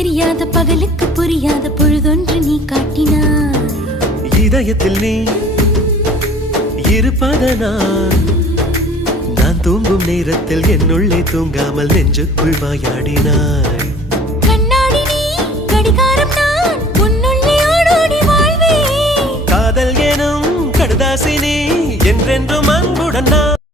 தெரியாத பகலுக்கு புரியாத பொழுதொன்று நீ காட்டினாய். இதயத்தில் நீ இருப்பதனால் நான் தூங்கும் நேரத்தில் என்னுள்ளே தூங்காமல் நெஞ்சுக்குள் வாயாடினாய். கண்ணாடி நீ கடிகாரம் நான் உன்னுள்ளே ஓடோடி வாழ்வே. காதல் எனும் கடுதாசி நீ என்றென்றும் அன்புடன் நான்